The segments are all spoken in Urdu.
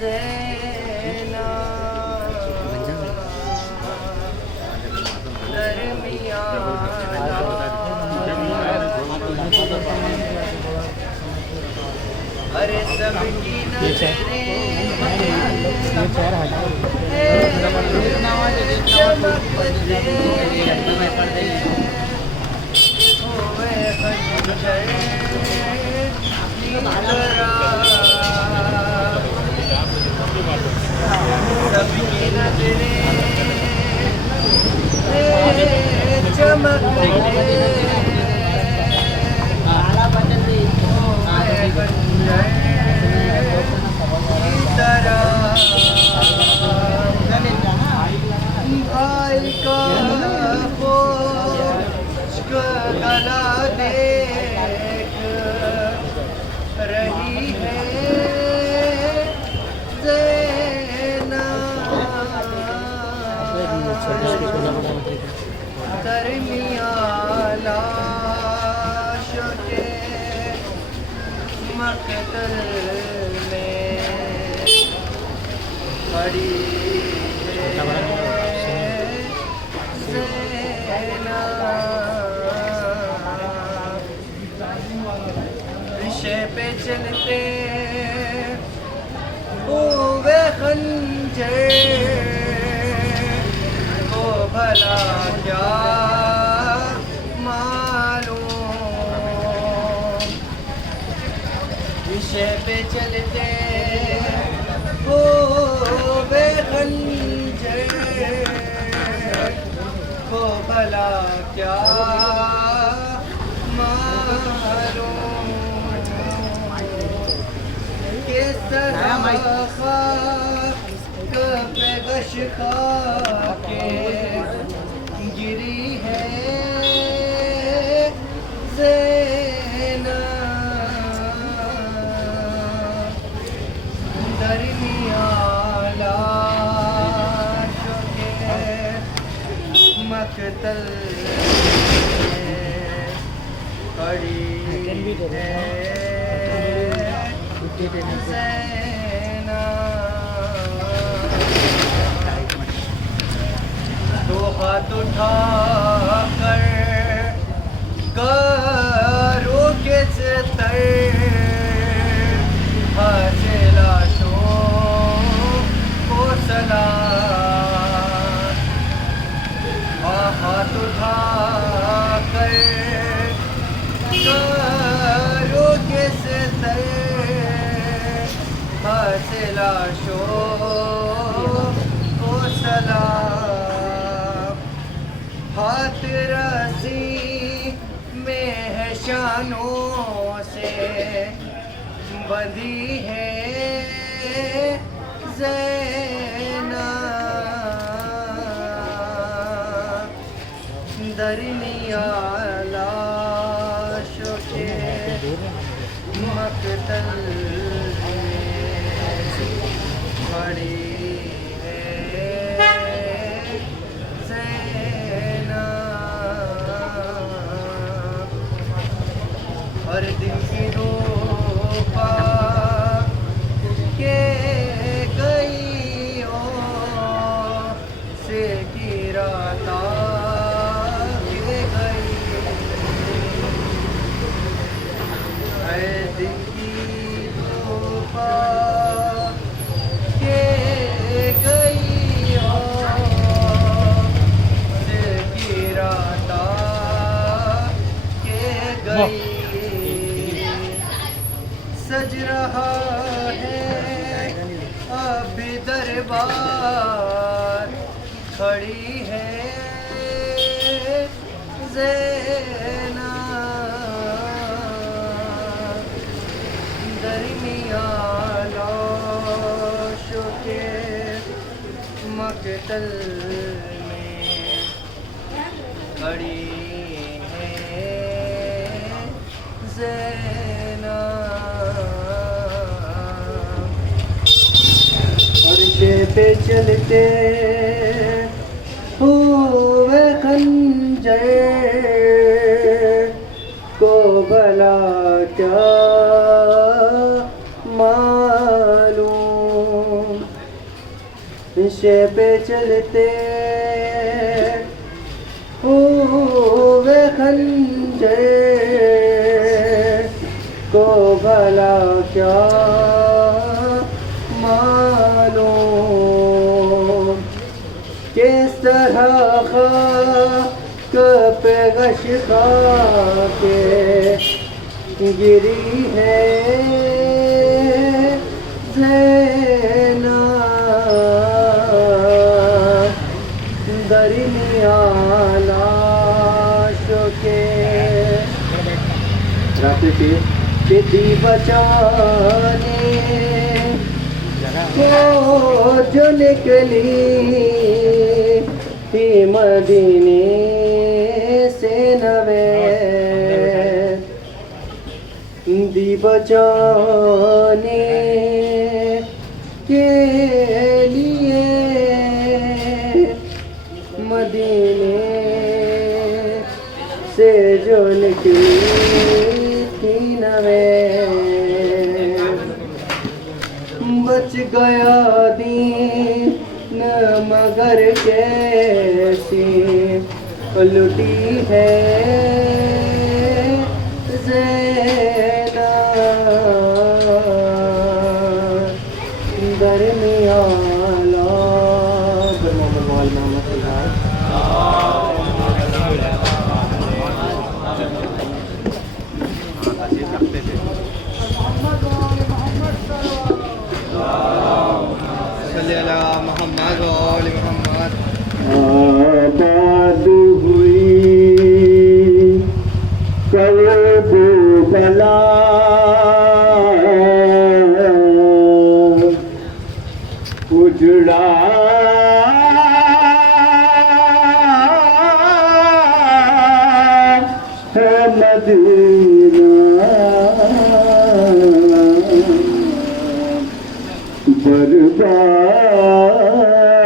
زینا درمیان ارے سب کی نظریں سب کی نظریں بھائی کا خشک گلا دیکھ رہی ہے زینا درمیان لاشوں کے مقتل میں کھڑی ہے زینا رشے پہ چلتے ہوئے خنجر کو بھلا کیا معلوم رشے پہ چلتے ہوئے خنجر کو بھلا کیا معلوم کس طرح خاک پہ غش خاک گری ہے زینا درمیان لاشوں کے مقتل میں کھڑی ہے زینا دو ہاتھ اٹھا کر کرو کے ستر حاصل لاشوں کو سلام ہاتھ اٹھا کر کرو کے ستر حاصل لاشوں کو سلام ہاتھ رسی میں ہے شانوں سے بندھی ہے زینا درمیان لاشوں کے مقتل میں کھڑی ہے زینا اور دل کی روپا کے گئی سے گراتا کے گئی اے دل کی روپا کے گئی سے گراتا کے گئی سج رہا ہے اب دربار کھڑی ہے زینا درمیان لاشوں کے مقتل میں کھڑی ہے زینا عرشے پہ چلتے ہوئے خنجر کو بھلا کیا معلوم نقشے پہ چلتے ہوئے خنجر کو بھلا کیا معلوم کس طرح خاک پہ غش خاک گری ہے زینب درمیان لاشوں کے بیٹی بچانے کو جو نکلی تھی مدینے سے نوید دی بچانے کے لیے مدینے سے جو نکلی تھی نوید بچ گیا دین مگر کیسی لٹی ہے زینب درمیان صلی اللہ محمد و آل محمد آباد ہوئی کربلا اجڑا ہے مدینہ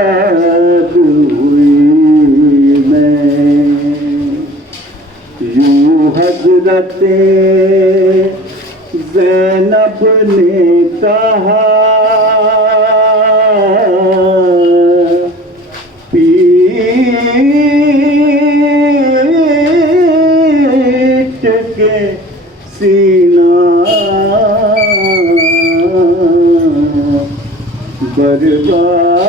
برباد ہوئی میں یوں حضرت زینب نے کہا پیٹ کے سینہ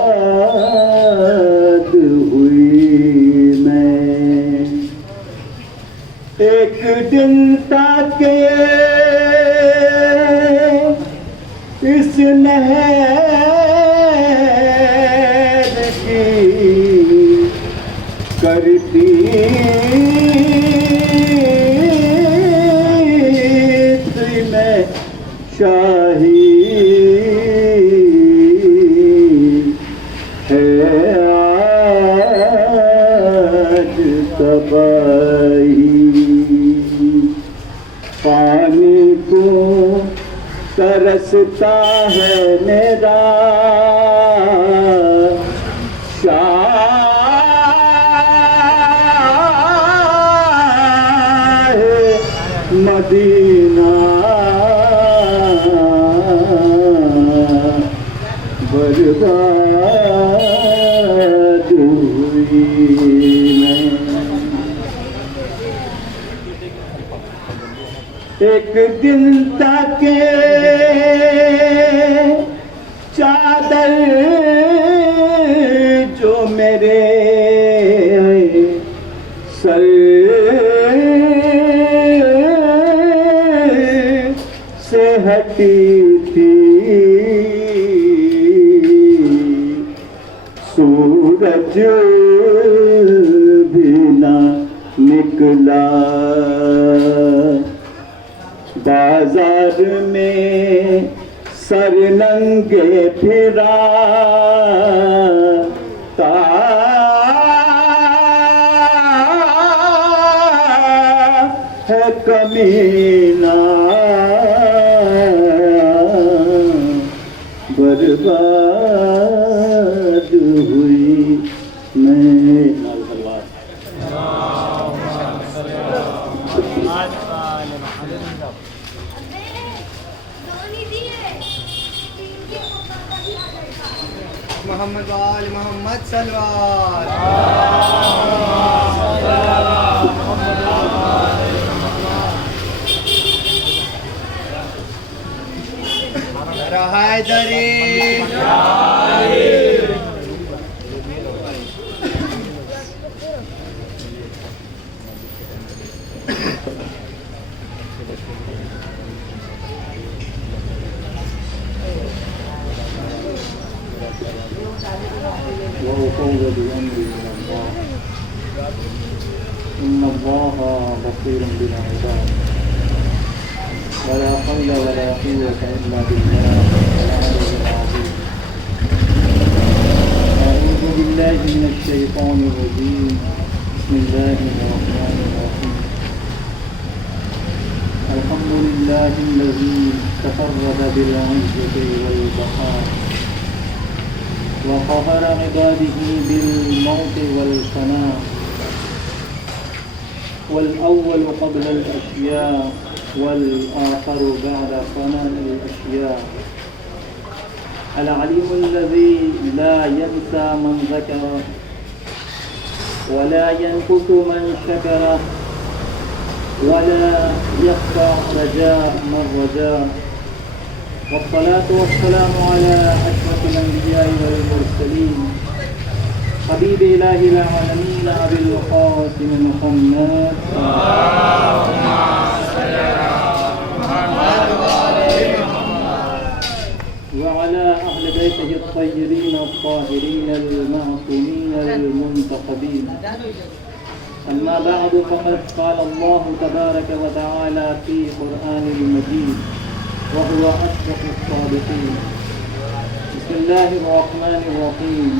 برباد ہوئی میں ایک دن تک اس نہر کی کرتی تھی میں شاہی پانی کو ترستا ہے میرا شاہ مدینہ برباد ہوئی میں ایک دن تک چادر جو میرے سر سے ہٹی تھی سورج بھی نہ نکلا بازار میں سر ننگے پھرا ہے کمینہ برباد ہوئی میں محمد وآل محمد صلوات. حیدری وأفوض بأمري إلى الله إن الله بصير بالعباد ولا حول ولا قوة إلا بالله العلي العظيم. أعوذ بالله من الشيطان الرجيم. بسم الله الرحمن الرحيم. الحمد لله الذي تفرد بالعزة والبقاء وقهر عباده بالموت والفناء والأول قبل الأشياء والآخر بعد فناء الأشياء العليم الذي لا ينسى من ذكره ولا ينقص من شكره ولا يخفى رجاء من رجاه. والصلاة والسلام على أشرف الأنبياء والمرسلين حبيب إله العالمين أبي القاسم محمد وعلى أهل بيته الطيبين الطاهرين المعصومين المنتخبين. أما بعد فقد قال الله تبارك وتعالى في قرآن المجيد وهو أصدق الصادقين. بسم الله الرحمن الرحيم.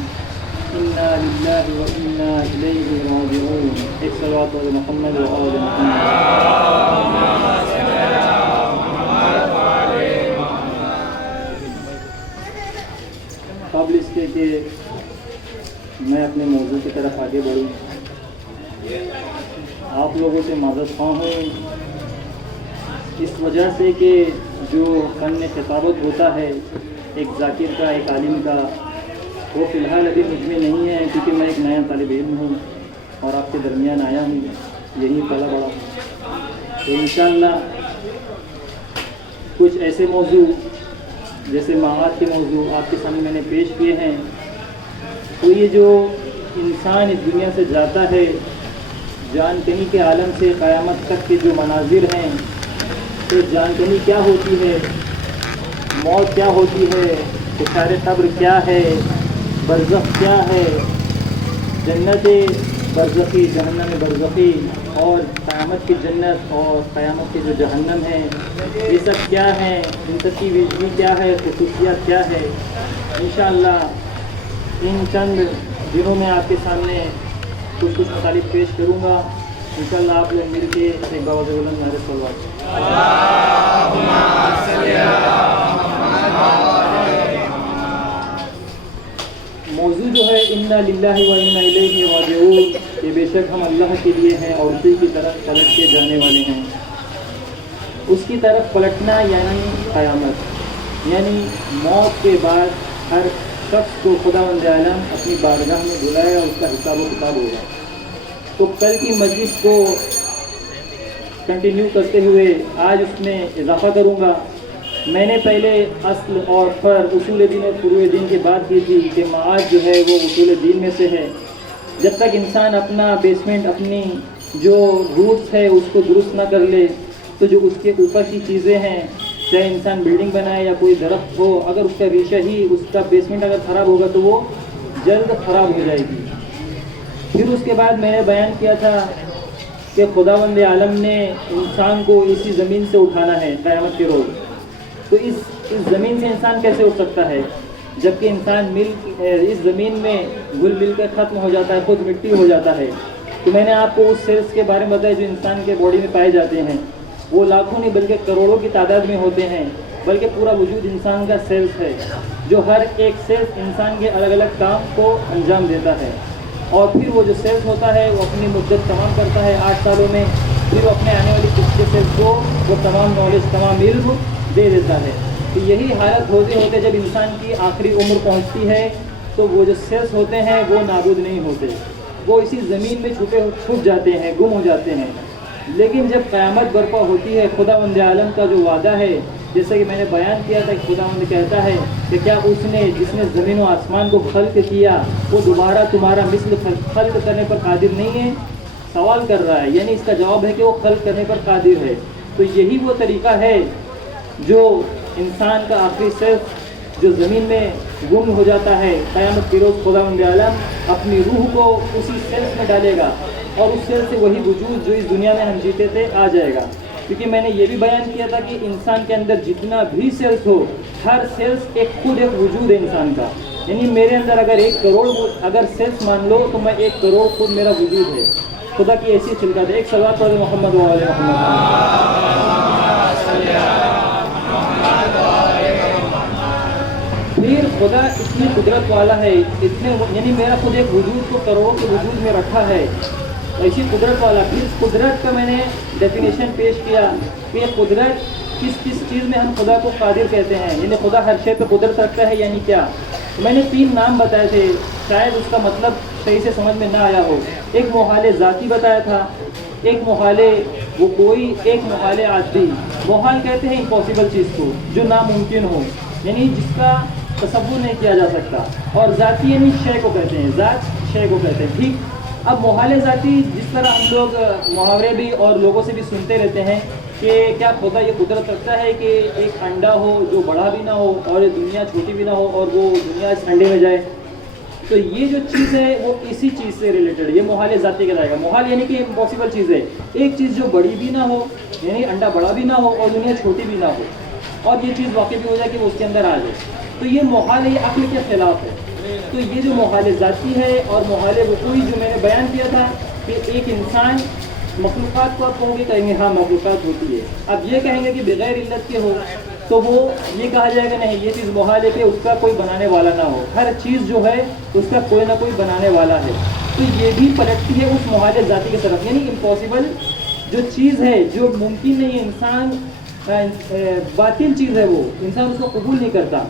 إنا لله وإنا إليه راجعون. ایک صلوات علی محمد وآل محمد. قبل اس کے کہ میں اپنے موضوع کی طرف آگے بڑھوں، آپ لوگوں سے معذرت خواہ ہوں اس وجہ سے کہ جو فن خطابت ہوتا ہے ایک ذاکر کا، ایک عالم کا، وہ فی الحال ابھی مجھ میں نہیں ہے، کیونکہ میں ایک نیا طالب علم ہوں اور آپ کے درمیان آیا ہوں، یہی پلا بڑا. تو انشاءاللہ کچھ ایسے موضوع جیسے معاد کے موضوع آپ کے سامنے میں نے پیش کیے ہیں. تو یہ جو انسان اس دنیا سے جاتا ہے، جان کنی کے عالم سے قیامت تک کے جو مناظر ہیں، تو جان کنی کیا ہوتی ہے، موت کیا ہوتی ہے، حشار قبر کیا ہے، برزخ کیا ہے، جنت برزخی، جہنم برزخی، اور قیامت کی جنت اور قیامت کی جو جہنم ہے، یہ سب کیا ہیں، ان سب کی ویژگی کیا ہے، خصوصیات کیا ہے. انشاءاللہ ان چند دنوں میں آپ کے سامنے کچھ مطالب پیش کروں گا. انشاءاللہ آپ لوگ مل کے ایک باوجہ بلند نعرہ صلوات. موضوع جو ہے انا للہ و انا الیہ راجعون، کہ بے شک ہم اللہ کے لیے ہیں اور اسی کی طرف پلٹ کے جانے والے ہیں. اس کی طرف پلٹنا یعنی قیامت، یعنی موت کے بعد ہر شخص کو خداوند عالم اپنی بارگاہ میں بلائے اور اس کا حساب و کتاب ہوگا. تو کل کی مجلس کو کنٹینیو کرتے ہوئے آج اس میں اضافہ کروں گا. میں نے پہلے اصل اور اصول دین اور فروع دین کی بات کی تھی کہ معاد جو ہے وہ اصول دین میں سے ہے. جب تک انسان اپنا بیسمنٹ، اپنی جو روٹس ہے اس کو درست نہ کر لے، تو جو اس کے اوپر کی چیزیں ہیں، چاہے انسان بلڈنگ بنائے یا کوئی درخت ہو، اگر اس کا ریشہ ہی، اس کا بیسمنٹ اگر خراب ہوگا تو وہ جلد خراب ہو جائے گی. پھر اس کے بعد میں نے بیان کیا تھا کہ خداوند عالم نے انسان کو اسی زمین سے اٹھانا ہے قیامت کے روز. تو اس زمین سے انسان کیسے اٹھ سکتا ہے جبکہ انسان اس زمین میں گل مل کر ختم ہو جاتا ہے، خود مٹی ہو جاتا ہے. تو میں نے آپ کو اس سیلز کے بارے میں بتایا جو انسان کے باڈی میں پائے جاتے ہیں. وہ لاکھوں نہیں بلکہ کروڑوں کی تعداد میں ہوتے ہیں، بلکہ پورا وجود انسان کا سیلز ہے، جو ہر ایک سیلز انسان کے الگ الگ کام کو انجام دیتا ہے. اور پھر وہ جو سیلز ہوتا ہے وہ اپنی مدت تمام کرتا ہے 8 سالوں میں، پھر وہ اپنے آنے والی پچھلے سیلز کو وہ تمام نالج، تمام علم دے دیتا ہے. تو یہی حالت ہوتے ہوتے جب انسان کی آخری عمر پہنچتی ہے تو وہ جو سیلس ہوتے ہیں وہ نابود نہیں ہوتے، وہ اسی زمین میں چھپ جاتے ہیں، گم ہو جاتے ہیں۔ لیکن جب قیامت برپا ہوتی ہے، خداوند عالم کا جو وعدہ ہے، جیسا کہ میں نے بیان کیا تھا کہ خداوند کہتا ہے کہ کیا جس نے زمین و آسمان کو خلق کیا وہ دوبارہ تمہارا مثل خلق کرنے پر قادر نہیں ہے؟ سوال کر رہا ہے، یعنی اس کا جواب ہے کہ وہ خلق کرنے پر قادر ہے۔ تو یہی وہ طریقہ ہے جو انسان کا آخری سیلف جو زمین میں گم ہو جاتا ہے، قیامت کے روز خداوند عالم اپنی روح کو اسی سیلف میں ڈالے گا اور اس سیل سے وہی وجود جو اس دنیا میں ہم جیتے تھے آ جائے گا۔ کیونکہ میں نے یہ بھی بیان کیا تھا کہ انسان کے اندر جتنا بھی سیلس ہو، ہر سیلس خود ایک وجود ہے انسان کا، یعنی میرے اندر اگر 1 کروڑ اگر سیلس مان لو تو میں 1 کروڑ خود میرا وجود ہے۔ خدا کی ایسی چلکا دے، ایک صلوات پڑھ محمد و آل محمد۔ پھر خدا اتنی قدرت والا ہے، یعنی میرا خود ایک وجود کو کروڑوں کے وجود میں رکھا ہے، ایسی قدرت والا۔ پھر اس قدرت کا میں نے ڈیفینیشن پیش کیا کہ قدرت کس چیز میں ہم خدا کو قادر کہتے ہیں، یعنی خدا ہر شے پہ قدرت رکھتا ہے یعنی کیا۔ میں نے 3 نام بتائے تھے، شاید اس کا مطلب صحیح سے سمجھ میں نہ آیا ہو۔ ایک محال ذاتی بتایا تھا، ایک محال وقوعی، ایک محال عادی۔ محال کہتے ہیں امپاسبل چیز کو جو ناممکن ہو، یعنی جس کا تصور نہیں کیا جا سکتا، اور ذاتی یعنی شے کو کہتے ہیں، ذات شے کو کہتے ہیں، ٹھیک۔ اب محال ذاتی جس طرح ہم لوگ محاورے بھی اور لوگوں سے بھی سنتے رہتے ہیں کہ کیا خدا یہ قدرت رکھتا ہے کہ ایک انڈا ہو جو بڑا بھی نہ ہو اور یہ دنیا چھوٹی بھی نہ ہو اور وہ دنیا اس انڈے میں جائے؟ تو یہ جو چیز ہے وہ اسی چیز سے ریلیٹڈ ہے، یہ محال ذاتی کہلائے گا۔ محال یعنی کہ امپاسبل چیز ہے، ایک چیز جو بڑی بھی نہ ہو، یعنی انڈا بڑا بھی نہ ہو اور دنیا چھوٹی بھی نہ ہو، اور یہ چیز واقع بھی ہو جائے کہ وہ اس کے اندر آ جائے، تو یہ محال ہے، یہ عقل کے خلاف ہے۔ تو یہ جو محال ذاتی ہے اور محال وقوعی جو میں نے بیان کیا تھا کہ ایک انسان مخلوقات کو آپ کہو گے کہیں گے ہاں مخلوقات ہوتی ہے، اب یہ کہیں گے کہ بغیر علت کے ہو تو وہ یہ کہا جائے گا نہیں، یہ چیز محال ہے کہ اس کا کوئی بنانے والا نہ ہو، ہر چیز جو ہے اس کا کوئی نہ کوئی بنانے والا ہے۔ تو یہ بھی پلٹتی ہے اس محال ذاتی کی طرف، یعنی امپاسبل جو چیز ہے جو ممکن نہیں ہے، انسان باطل چیز ہے، وہ انسان اس کو قبول نہیں کرتا۔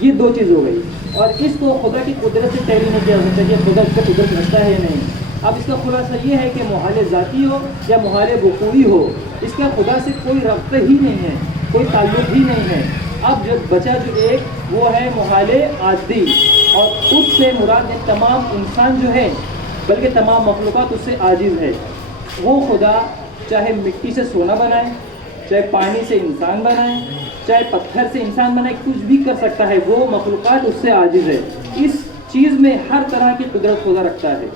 یہ 2 چیز ہو گئی، اور اس کو خدا کی قدرت سے ٹیلی نہیں کیا جا سکتا کہ خدا اس کا قدرت رکھتا ہے یا نہیں۔ اب اس کا خلاصہ یہ ہے کہ محال ذاتی ہو یا محال وقوعی ہو، اس کا خدا سے کوئی ربط ہی نہیں ہے، کوئی تعلق ہی نہیں ہے۔ اب جو بچا جو ایک وہ ہے محال عادی، اور اس سے مراد ہے تمام انسان جو ہے بلکہ تمام مخلوقات اس سے عاجز ہے۔ وہ خدا چاہے مٹی سے سونا بنائے، چاہے پانی سے انسان بنائے، چاہے پتھر سے انسان بنائے، کچھ بھی کر سکتا ہے، وہ مخلوقات اس سے عاجز ہے۔ اس چیز میں ہر طرح کی قدرت خدا رکھتا ہے،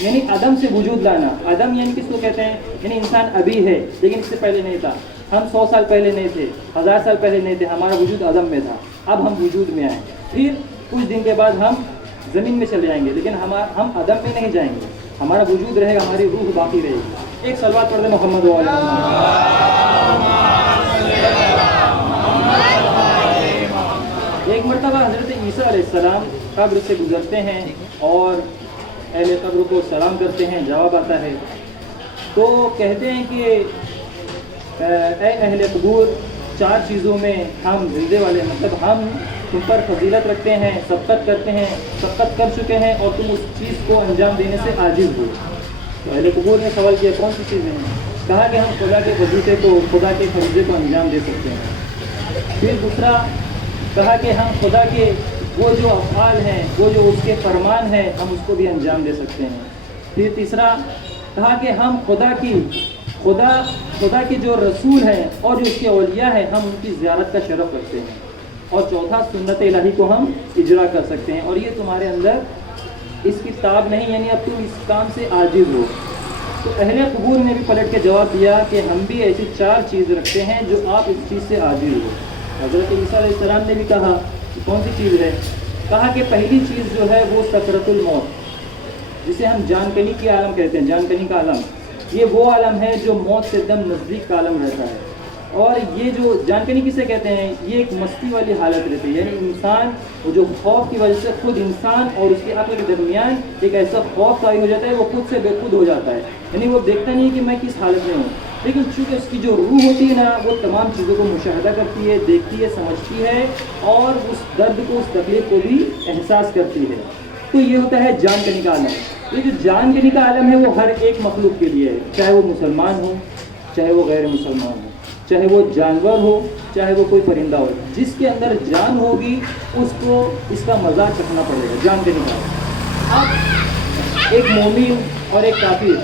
یعنی عدم سے وجود لانا۔ عدم یعنی کس کو کہتے ہیں؟ یعنی انسان ابھی ہے لیکن اس سے پہلے نہیں تھا، ہم 100 سال پہلے نہیں تھے، 1000 سال پہلے نہیں تھے، ہمارا وجود عدم میں تھا، اب ہم وجود میں آئے، پھر کچھ دن کے بعد ہم زمین میں چلے جائیں گے لیکن ہم عدم میں نہیں جائیں گے، ہمارا وجود رہے گا، ہماری روح باقی رہے گی۔ ایک صلوات پڑھ دیں محمد و آل محمد۔ ایک مرتبہ حضرت عیسیٰ علیہ السلام قبر سے گزرتے ہیں اور اہل قبر کو سلام کرتے ہیں، جواب آتا ہے تو کہتے ہیں کہ اے اہل قبور، 4 چیزوں میں ہم زندے والے، مطلب ہم تم پر فضیلت رکھتے ہیں، سبقت کرتے ہیں، سبقت کر چکے ہیں اور تم اس چیز کو انجام دینے سے عاجز ہو۔ تو اہل قبور نے سوال کیا کون سی چیزیں ہیں؟ کہا کہ ہم خدا کے وظیفے کو، خدا کے فریضے کو انجام دے سکتے ہیں۔ پھر دوسرا کہا کہ ہم خدا کے وہ جو افعال ہیں، وہ جو اس کے فرمان ہیں، ہم اس کو بھی انجام دے سکتے ہیں۔ پھر تیسرا کہا کہ ہم خدا کے جو رسول ہیں اور جو اس کے اولیاء ہیں، ہم ان کی زیارت کا شرف رکھتے ہیں۔ اور چوتھا سنت الہی کو ہم اجرا کر سکتے ہیں، اور یہ تمہارے اندر اس کی تاب نہیں، یعنی اب تم اس کام سے عاجز ہو۔ تو اہل قبور نے بھی پلٹ کے جواب دیا کہ ہم بھی ایسی 4 چیز رکھتے ہیں جو آپ اس چیز سے عاجز ہو۔ حضرت عیسیٰ علیہ السلام نے بھی کہا کہ کون سی چیز ہے؟ کہا کہ پہلی چیز جو ہے وہ سکرۃ الموت، جسے ہم جان کنی کی عالم کہتے ہیں، جان کنی کا عالم، یہ وہ عالم ہے جو موت سے دم نزدیک کا عالم رہتا ہے۔ اور یہ جو جان کنی کسے کہتے ہیں؟ یہ ایک مستی والی حالت رہتی ہے، یعنی انسان وہ جو خوف کی وجہ سے خود انسان اور اس کے عقل کے درمیان ایک ایسا خوف طاری ہو جاتا ہے، وہ خود سے بے خود ہو جاتا ہے، یعنی وہ دیکھتا نہیں کہ میں کس حالت میں ہوں، لیکن چونکہ اس کی جو روح ہوتی ہے نا، وہ تمام چیزوں کو مشاہدہ کرتی ہے، دیکھتی ہے، سمجھتی ہے، اور اس درد کو، اس تکلیف کو بھی احساس کرتی ہے۔ تو یہ ہوتا ہے جان کنی کا عالم. یہ جو جان کنی کا عالم ہے وہ ہر ایک مخلوق کے لیے ہے, چاہے وہ مسلمان ہو چاہے وہ غیر مسلمان ہو, چاہے وہ جانور ہو چاہے وہ کوئی پرندہ ہو. جس کے اندر جان ہوگی اس کو اس کا مزہ چکھنا پڑے گا, جان کنی کا. اب ایک مومن اور ایک کافر,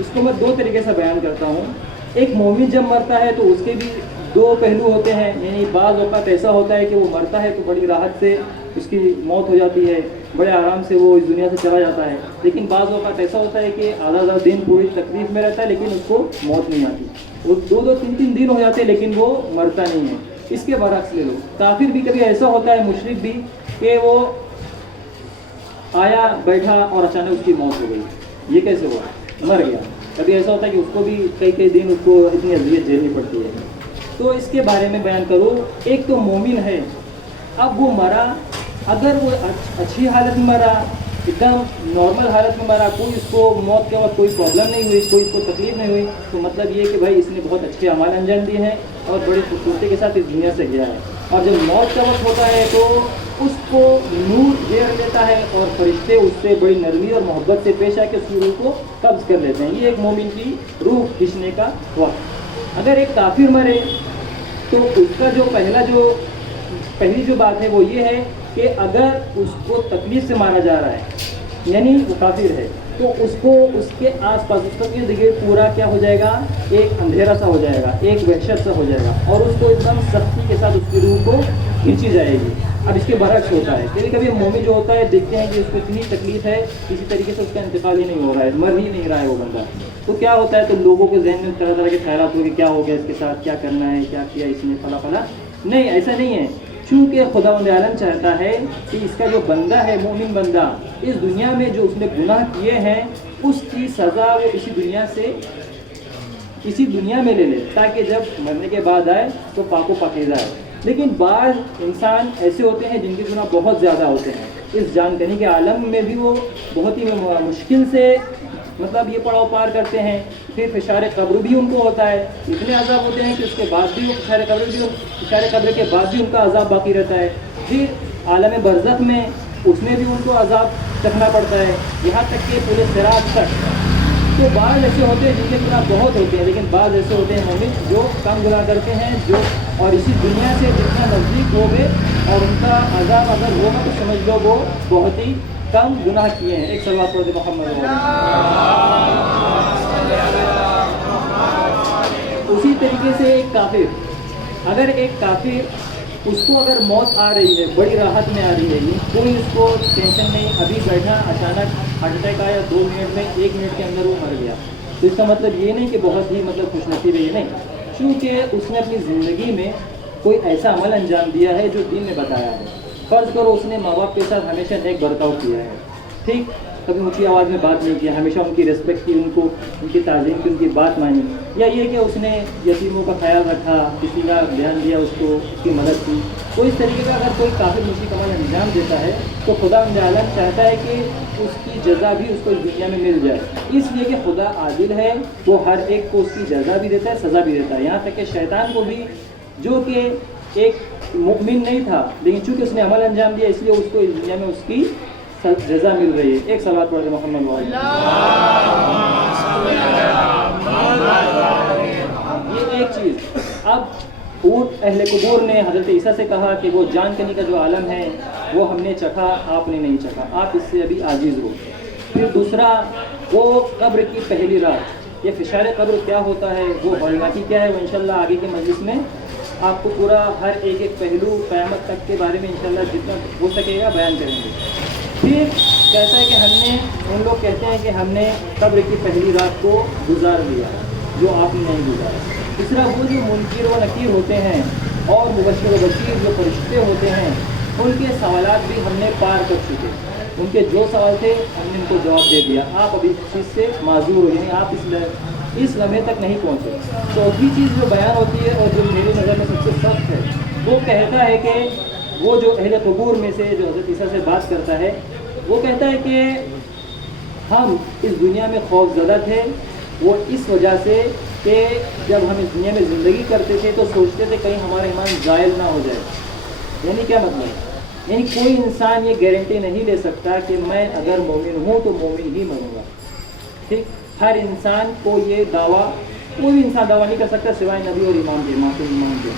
اس کو میں دو طریقے سے بیان کرتا ہوں. ایک مومن جب مرتا ہے تو اس کے بھی دو پہلو ہوتے ہیں. یعنی بعض اوقات ایسا ہوتا ہے کہ وہ مرتا ہے تو بڑی راحت سے اس کی موت ہو جاتی ہے, بڑے آرام سے وہ اس دنیا سے چلا جاتا ہے. لیکن بعض اوقات ایسا ہوتا ہے کہ آدھا دن پوری تکلیف میں رہتا ہے لیکن اس کو موت نہیں آتی. وہ دو تین دن ہو جاتے ہیں لیکن وہ مرتا نہیں ہے. اس کے برعکس لے لو, کافر بھی کبھی ایسا ہوتا ہے, مشرک بھی, کہ وہ آیا بیٹھا اور اچانک اس کی موت ہو گئی. یہ کیسے ہوا؟ مر گیا. کبھی ایسا ہوتا ہے کہ اس کو بھی کئی دن اس کو اتنی اذیت جھیلنی پڑتی ہے. تو اس کے بارے میں بیان کروں. ایک تو مومن ہے, اب وہ مرا, اگر وہ اچھی حالت میں مرا, ایک دم نارمل حالت میں مرا, کوئی اس کو موت کے وقت کوئی پرابلم نہیں ہوئی, کوئی اس کو تکلیف نہیں ہوئی, تو مطلب یہ کہ بھائی اس نے بہت اچھے اعمال انجام دیے ہیں اور بڑی خوبصورتی کے ساتھ اس دنیا سے گیا ہے. اور جب موت کا وقت ہوتا ہے تو اس کو نور گھیر لیتا ہے اور فرشتے اس سے بڑی نرمی اور محبت سے پیش آ کے اس کی روح کو قبض کر لیتے ہیں. یہ ایک مومن کی روح کھینچنے کا وقت. اگر ایک کافر مرے تو اس کا پہلی جو بات ہے وہ یہ ہے کہ اگر اس کو تکلیف سے مارا جا رہا ہے یعنی وہ کافر ہے, تو اس کو اس کے آس پاس اس کا ارد گرد پورا کیا ہو جائے گا, ایک اندھیرا سا ہو جائے گا, ایک وحشت سا ہو جائے گا, اور اس کو ایک دم سختی کے ساتھ اس کی روح کو کھینچی جائے گی. اب اس کے برعکس ہوتا ہے, کبھی مومن جو ہوتا ہے دیکھتے ہیں کہ اس کو اتنی تکلیف ہے, کسی طریقے سے اس کا انتقال ہی نہیں ہو رہا ہے, مر ہی نہیں رہا ہے وہ بندہ, تو کیا ہوتا ہے, تو لوگوں کے ذہن میں طرح طرح کے خیالات ہو کہ کیا ہو گیا اس کے ساتھ, کیا کرنا ہے, کیا کیا اس نے, فلاں فلاں. نہیں, ایسا نہیں ہے. چونکہ خداوند عالم چاہتا ہے کہ اس کا جو بندہ ہے, مومن بندہ, اس دنیا میں جو اس نے گناہ کیے ہیں اس کی سزا وہ اسی دنیا میں لے لے, تاکہ جب مرنے کے بعد آئے تو پاک و پاکیزہ ہے. لیکن بعض انسان ایسے ہوتے ہیں جن کے گناہ بہت زیادہ ہوتے ہیں. اس جان کنی کے عالم میں بھی وہ بہت ہی مشکل سے مطلب یہ پڑاؤ پار کرتے ہیں. پھر فشار قبر بھی ان کو ہوتا ہے, اتنے عذاب ہوتے ہیں کہ اس کے بعد بھی وہ فشار قبر کے بعد بھی ان کا عذاب باقی رہتا ہے. پھر عالم برزخ میں اس میں بھی ان کو عذاب چکھنا پڑتا ہے, یہاں تک کہ پورے صراط تک. تو بعض ایسے ہوتے ہیں جن کے گناہ بہت ہوتے ہیں, لیکن بعض ایسے ہوتے ہیں مومن جو کم گناہ کرتے ہیں, جو اور اسی دنیا سے جتنا نزدیک ہو گئے اور ان کا عذاب اگر ہوگا تو سمجھ لو وہ بہت ہی کم گناہ کیے ہیں. ایک صلوات پڑھ دے محمد. اسی طریقے سے ایک کافر, اگر ایک کافر اس کو اگر موت آ رہی ہے, بڑی راحت میں آ رہی ہے, کوئی اس کو ٹینشن نہیں, ابھی بیٹھا اچانک ہارٹ اٹیک آیا, 2 منٹ میں 1 منٹ کے اندر وہ مر گیا, تو اس کا مطلب یہ نہیں کہ بہت ہی خوش نصیب ہے, یہ نہیں. چونکہ اس نے اپنی زندگی میں کوئی ایسا عمل انجام دیا ہے جو دین نے بتایا ہے. فرض کرو اس نے ماں باپ کے ساتھ ہمیشہ نیک برتاؤ کیا ہے, ٹھیک, کبھی اونچی آواز میں بات نہیں کیا, ہمیشہ ان کی ریسپیکٹ کی, ان کی تعظیم کی, ان کی بات مانی, یا یہ کہ اس نے یتیموں کا خیال رکھا, کسی کا دھیان دیا, اس کو اس کی مدد کی. تو اس طریقے کا اگر کوئی کافر مشرک عمل انجام دیتا ہے تو خدا عالم چاہتا ہے کہ اس کی جزا بھی اس کو اس دنیا میں مل جائے, اس لیے کہ خدا عادل ہے, وہ ہر ایک کو اس کی جزا بھی دیتا ہے, سزا بھی دیتا ہے. یہاں تک کہ شیطان کو بھی, جو کہ ایک مؤمن نہیں تھا لیکن چونکہ اس نے عمل انجام دیا, اس لیے اس کو اس دنیا میں اس کی جزا مل رہی ہے. ایک صلوات پڑھ دے محمد. یہ ایک چیز. اب اہل قبور نے حضرت عیسیٰ سے کہا کہ وہ جان کنی کا جو عالم ہے وہ ہم نے چکھا, آپ نے نہیں چکھا, آپ اس سے ابھی عاجز ہو. پھر دوسرا, وہ قبر کی پہلی رات, یہ فشار قبر کیا ہوتا ہے, وہ ہولناکی کیا ہے, وہ انشاءاللہ آگے کے مجلس میں آپ کو پورا ہر ایک پہلو قیامت تک کے بارے میں انشاءاللہ جتنا ہو سکے گا بیان کریں گے. پھر کہتا ہے کہ ان لوگ کہتے ہیں کہ ہم نے قبر کی پہلی رات کو گزار لیا جو آپ نے نہیں گزارا. تیسرا, وہ جو منکر و نکیر ہوتے ہیں اور مبشر و بشیر جو فرشتے ہوتے ہیں, ان کے سوالات بھی ہم نے پار کر چکے, ان کے جو سوال تھے ہم نے ان کو جواب دے دیا, آپ ابھی اس چیز سے معذور ہو, یعنی آپ اس لمحے تک نہیں پہنچے. چوتھی چیز جو بیان ہوتی ہے اور جو میری نظر میں سب سے سخت ہے, وہ کہتا ہے کہ وہ جو اہل قبور میں سے جو حضرت عیسیٰ سے بات کرتا ہے, وہ کہتا ہے کہ ہم اس دنیا میں خوف زدہ تھے, وہ اس وجہ سے کہ جب ہم اس دنیا میں زندگی کرتے تھے تو سوچتے تھے کہیں ہمارا ایمان زائل نہ ہو جائے. یعنی کیا مطلب, یعنی کوئی انسان یہ گارنٹی نہیں لے سکتا کہ میں اگر مومن ہوں تو مومن ہی مروں گا. ٹھیک، ہر انسان کو یہ دعویٰ، کوئی بھی انسان دعویٰ نہیں کر سکتا سوائے نبی اور امام کے، معصوم امام کے.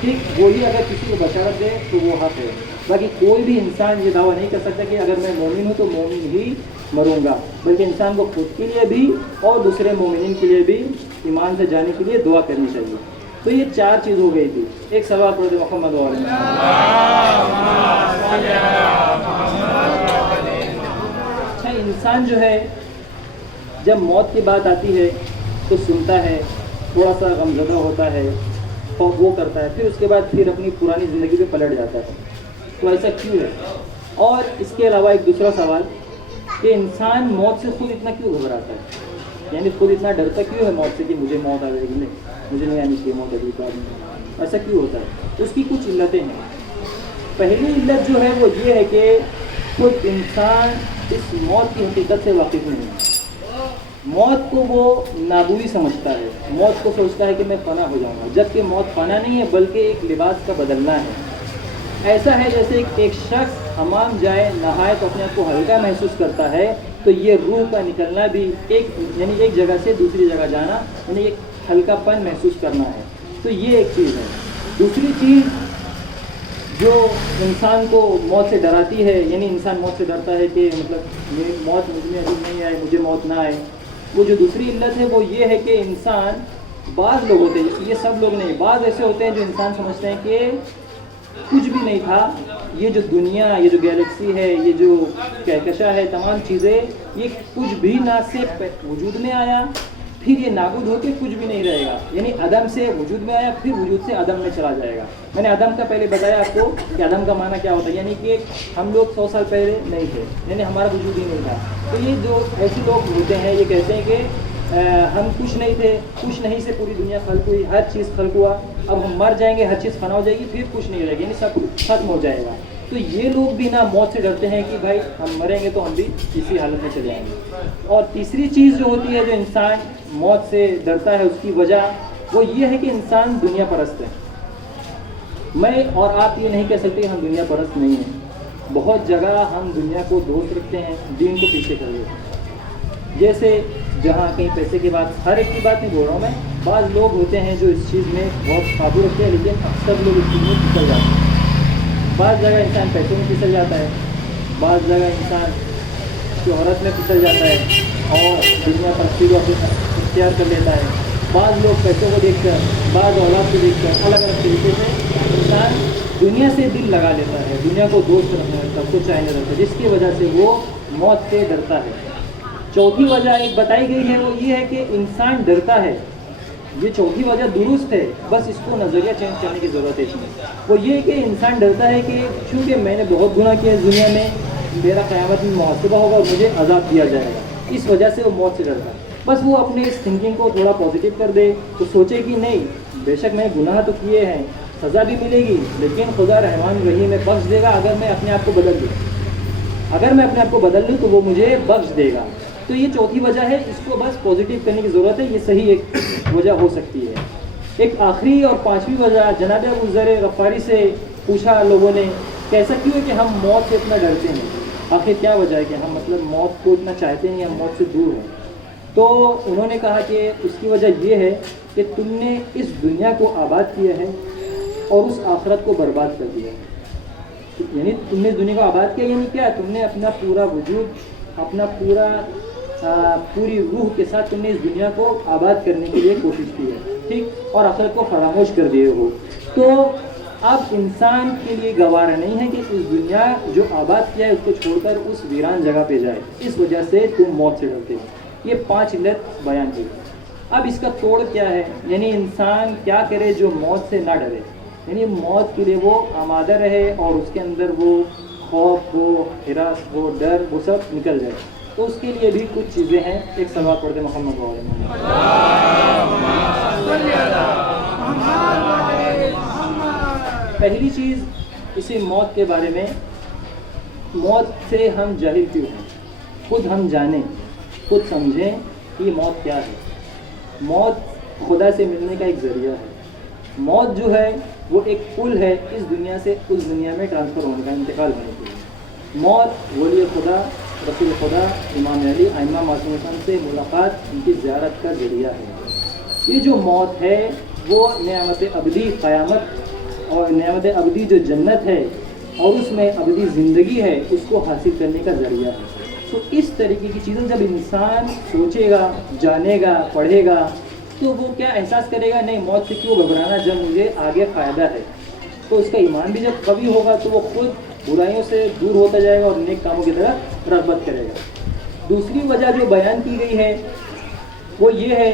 ٹھیک، وہی اگر کسی کو بشارت دے تو وہ حق ہے. باقی کوئی بھی انسان یہ دعویٰ نہیں کر سکتا کہ اگر میں مومن ہوں تو مومن ہی مروں گا، بلکہ انسان کو خود کے لیے بھی اور دوسرے مومنین کے لیے بھی ایمان سے جانے کے لیے دعا کرنی چاہیے. تو یہ 4 چیز ہو گئی تھی. ایک سوال پڑھ دے محمد علیہ. اچھا، انسان جو ہے جب موت کی بات آتی ہے تو سنتا ہے، تھوڑا سا غمزدہ ہوتا ہے اور وہ کرتا ہے، پھر اس کے بعد پھر اپنی پرانی زندگی پہ پلٹ جاتا ہے. تو ایسا کیوں ہے؟ اور اس کے علاوہ ایک دوسرا سوال کہ انسان موت سے خود اتنا کیوں گھبراتا ہے، یعنی خود اتنا ڈرتا کیوں ہے موت سے کہ مجھے موت آ جائے گی، نہیں مجھے نہیں آنی چاہیے موت ابھی بعد میں، ایسا کیوں ہوتا ہے؟ اس کی کچھ علتیں ہیں. پہلی علت جو ہے وہ یہ ہے کہ خود انسان اس موت کی حقیقت سے واقف نہیں ہے. موت کو وہ نابودی سمجھتا ہے، موت کو سوچتا ہے کہ میں فنا ہو جاؤں گا، جبکہ موت فنا نہیں ہے بلکہ ایک لباس کا بدلنا ہے. ایسا ہے جیسے ایک شخص حمام جائے، نہائے تو اپنے آپ کو ہلکا محسوس کرتا ہے، تو یہ روح کا نکلنا بھی یعنی ایک جگہ سے دوسری جگہ جانا، یعنی ایک ہلکا پن محسوس کرنا ہے. تو یہ ایک چیز ہے. دوسری چیز جو انسان کو موت سے ڈراتی ہے، یعنی انسان موت سے ڈرتا ہے کہ مطلب موت مجھ میں ابھی نہیں آئے، مجھے موت نہ آئے. وہ جو دوسری علت ہے وہ یہ ہے کہ انسان، بعض لوگ ہوتے ہیں، یہ سب لوگ نہیں، بعض ایسے ہوتے ہیں جو انسان سمجھتے ہیں کہ کچھ بھی نہیں تھا، یہ جو دنیا، یہ جو گیلیکسی ہے، یہ جو کہکشاں ہے، تمام چیزیں یہ کچھ بھی نہ سے وجود میں آیا، پھر یہ نابود ہو کے کچھ بھی نہیں رہے گا. یعنی عدم سے وجود میں آیا، پھر وجود سے عدم میں چلا جائے گا. میں نے عدم کا پہلے بتایا آپ کو کہ عدم کا معنی کیا ہوتا ہے، یعنی کہ ہم لوگ 100 سال پہلے نہیں تھے، یعنی ہمارا وجود ہی نہیں تھا. تو یہ جو ایسے لوگ ہوتے ہیں یہ کہتے ہیں کہ ہم کچھ نہیں تھے، کچھ نہیں سے پوری دنیا خلق ہوئی، ہر چیز خلق ہوا، اب ہم مر جائیں گے، ہر چیز فنا ہو جائے گی، پھر کچھ نہیں رہے گا، یعنی سب ختم ہو جائے گا. تو یہ لوگ بھی نہ موت سے ڈرتے ہیں کہ بھائی ہم مریں گے تو ہم بھی اسی حالت میں چلے جائیں گے. اور تیسری چیز جو ہوتی ہے جو انسان موت سے ڈرتا ہے، اس کی وجہ وہ یہ ہے کہ انسان دنیا پرست ہے. میں اور آپ یہ نہیں کہہ سکتے کہ ہم دنیا پرست نہیں ہیں. بہت جگہ ہم دنیا کو دوست رکھتے ہیں، دین کو پیچھے کر دیتے ہیں. جیسے جہاں کہیں پیسے کی بات، ہر ایک کی بات نہیں بول رہا ہوں میں، بعض لوگ ہوتے ہیں جو اس چیز میں بہت قابو رکھتے ہیں، لیکن اکثر لوگ اس چیز میں پھسل جاتے ہیں. بعض جگہ انسان پیسوں میں پھسل جاتا ہے، بعض جگہ انسان شہرت میں پھسل جاتا ہے اور دنیا پرستی کو اختیار کر لیتا ہے. بعض لوگ پیسوں کو دیکھ کر، بعض اولاد کو دیکھ کر، الگ الگ طریقے سے انسان دنیا سے دل لگا لیتا ہے، دنیا کو دوست رکھنا ہے، سب کو چاہنے لگتا ہے، جس کی وجہ سے وہ موت سے ڈرتا ہے. چوتھی وجہ ایک بتائی گئی ہے وہ یہ ہے کہ انسان ڈرتا ہے. یہ چوتھی وجہ درست ہے، بس اس کو نظریہ چینج کرنے کی ضرورت ہے. اس میں وہ یہ کہ انسان ڈرتا ہے کہ چونکہ میں نے بہت گناہ کیا اس دنیا میں، میرا قیامت میں محاسبہ ہوگا اور مجھے عذاب دیا جائے گا، اس وجہ سے وہ موت سے ڈرتا ہے. بس وہ اپنے اس تھنکنگ کو تھوڑا پازیٹیو کر دے تو سوچے کہ نہیں، بے شک میں گناہ تو کیے ہیں، سزا بھی ملے گی، لیکن خدا رحمان رحیم میں بخش دے گا اگر میں اپنے آپ کو بدل دوں. اگر میں اپنے آپ کو بدل لوں تو وہ مجھے بخش دے گا. تو یہ چوتھی وجہ ہے، اس کو بس پازیٹیو کرنے کی ضرورت ہے. یہ صحیح ایک وجہ ہو سکتی ہے. ایک آخری اور پانچویں وجہ، جناب ابو ذر غفاری سے پوچھا لوگوں نے کہ ایسا کیوں ہے کہ ہم موت سے اتنا ڈرتے ہیں، آخر کیا وجہ ہے کہ ہم مطلب موت کو اتنا چاہتے ہیں، ہم موت سے دور ہیں. تو انہوں نے کہا کہ اس کی وجہ یہ ہے کہ تم نے اس دنیا کو آباد کیا ہے اور اس آخرت کو برباد کر دیا. یعنی تم نے دنیا کو آباد کیا، یعنی کیا، تم نے اپنا پورا وجود، اپنا پوری روح کے ساتھ تم نے اس دنیا کو آباد کرنے کے لیے کوشش کی ہے، ٹھیک، اور آخرت کو فراموش کر دیے ہو. تو اب انسان کے لیے گوارا نہیں ہے کہ اس دنیا جو آباد کیا ہے اس کو چھوڑ کر اس ویران جگہ پہ جائے، اس وجہ سے تم موت سے ڈرتے ہو. یہ 5 علت بیان کی. اب اس کا توڑ کیا ہے، یعنی انسان کیا کرے جو موت سے نہ ڈرے، یعنی موت کے لیے وہ آمادہ رہے اور اس کے اندر وہ خوف ہو، ہراس ہو، ڈر، وہ سب نکل جائے. تو اس کے لیے بھی کچھ چیزیں ہیں. ایک سلوات پڑھتے محمد پہلی چیز اسی موت کے بارے میں، موت سے ہم جاہل کیوں ہیں، خود ہم جانیں، خود سمجھیں کہ موت کیا ہے. موت خدا سے ملنے کا ایک ذریعہ ہے. موت جو ہے وہ ایک پل ہے اس دنیا سے اس دنیا میں ٹرانسفر ہونے کا، انتقال ہونے کے لیے۔ موت ولی خدا، رسول خدا، امام علی، ائمہ معصومین سے ملاقات، ان کی زیارت کا ذریعہ ہے۔ یہ جو موت ہے وہ نعمت ابدی قیامت اور نعمت ابدی جو جنت ہے اور اس میں ابدی زندگی ہے، اس کو حاصل کرنے کا ذریعہ ہے۔ تو اس طریقے کی چیزیں جب انسان سوچے گا، جانے گا، پڑھے گا، تو وہ کیا احساس کرے گا، نہیں موت سے کیوں گھبرانا جب مجھے آگے فائدہ ہے۔ تو اس کا ایمان بھی جب قوی ہوگا تو وہ خود برائیوں سے دور ہوتا جائے گا اور نیک کاموں کی طرف رغبت کرے گا۔ دوسری وجہ جو بیان کی گئی ہے وہ یہ ہے